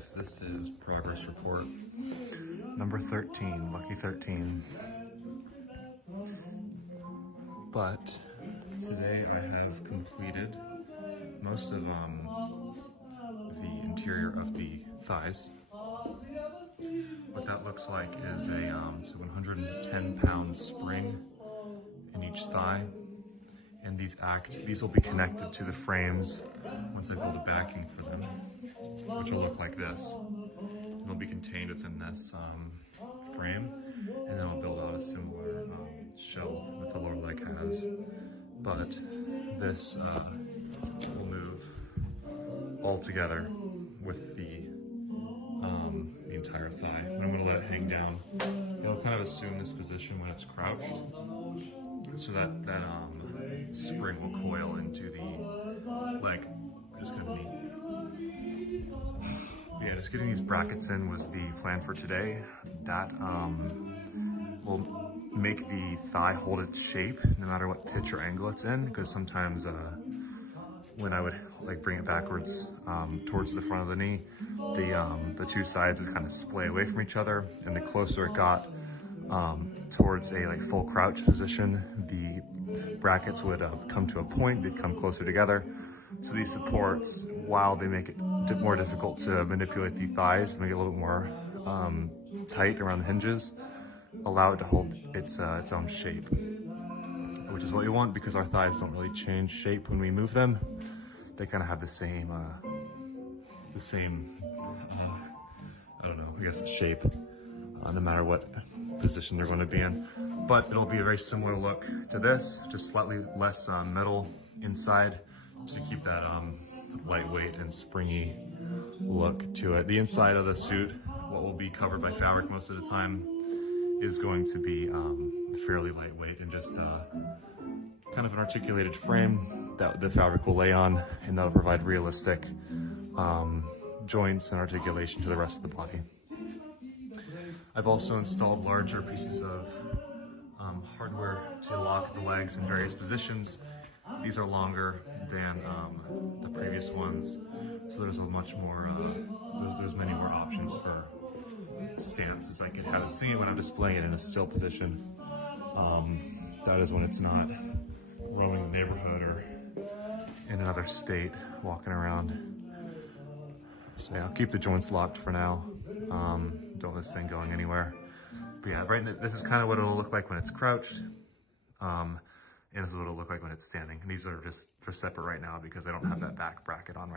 guys, this is progress report number 13, lucky 13. But today I have completed most of the interior of the thighs. What that looks like is a 110-pound spring in each thigh. And these will be connected to the frames once I build a backing for them, which will look like this. It'll be contained within this frame, and then I'll build out a similar shell that the lower leg has. But this will move all together with the entire thigh. And I'm gonna let it hang down. It'll kind of assume this position when it's crouched, so that spring will coil into the leg, which is kind of neat. Yeah, just getting these brackets in was the plan for today. That will make the thigh hold its shape no matter what pitch or angle it's in, because sometimes when I would bring it backwards towards the front of the knee, the two sides would kind of splay away from each other, and the closer it got towards a full crouch position, the brackets would come to a point, they'd come closer together. So these supports, while they make it more difficult to manipulate the thighs, make it a little bit more tight around the hinges, allow it to hold its own shape, which is what you want, because our thighs don't really change shape when we move them. They kind of have the same I don't know, I guess shape, no matter what position they're going to be in. But it'll be a very similar look to this, just slightly less metal inside to keep that lightweight and springy look to it. The inside of the suit, what will be covered by fabric most of the time, is going to be fairly lightweight and just kind of an articulated frame that the fabric will lay on, and that'll provide realistic joints and articulation to the rest of the body. I've also installed larger pieces of hardware to lock the legs in various positions. These are longer than the previous ones, so there's a much more, there's many more options for stances I could have. See, when I'm displaying it in a still position, that is when it's not roaming the neighborhood or in another state, walking around. So yeah, I'll keep the joints locked for now. Don't let this thing going anywhere. But yeah, right now, this is kind of what it'll look like when it's crouched. And this is what it'll look like when it's standing. And these are just separate right now because I don't have that back bracket on right